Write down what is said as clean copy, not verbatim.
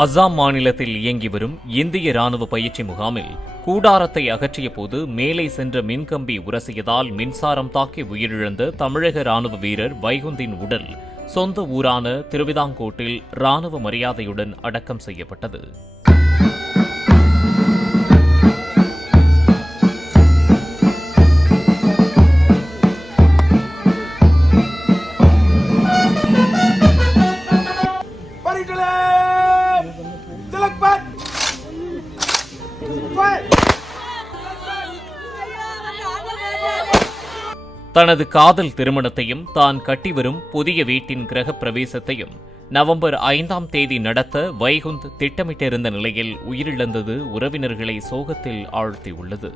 அசாம் மாநிலத்தில் இயங்கி வரும் இந்திய ராணுவ பயிற்சி முகாமில் கூடாரத்தை அகற்றிய போது மேலே சென்ற மின்கம்பி உரசியதால் மின்சாரம் தாக்கி உயிரிழந்த தமிழக ராணுவ வீரர் வைகுந்தின் உடல் சொந்த ஊரான திருவிதாங்கோட்டில் ராணுவ மரியாதையுடன் அடக்கம் செய்யப்பட்டது. தனது காதல் திருமணத்தையும் தான் கட்டிவரும் புதிய வீட்டின் கிரகப் பிரவேசத்தையும் நவம்பர் 5ஆம் தேதி நடத்த வைகுந்த் திட்டமிட்டிருந்த நிலையில் உயிரிழந்தது உறவினர்களை சோகத்தில் ஆழ்த்தியுள்ளது.